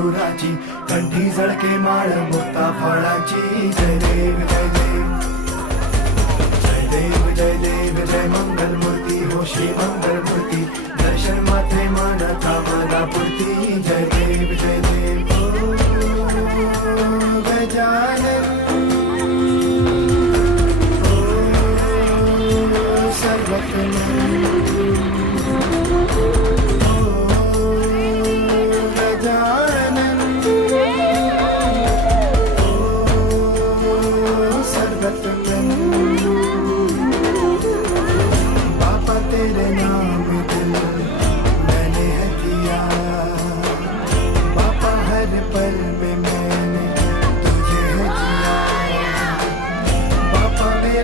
मधुराची, कंठी झळके माळ मुक्ता फळाची. जय देव जय देव जय देव जय देव जय मंगल मूर्ती हो श्री मंगल मूर्ती. दर्शन मात्रे मन कामना पूर्ती. जय देव जय देव ओ गजानन ओ सर्वज्ञ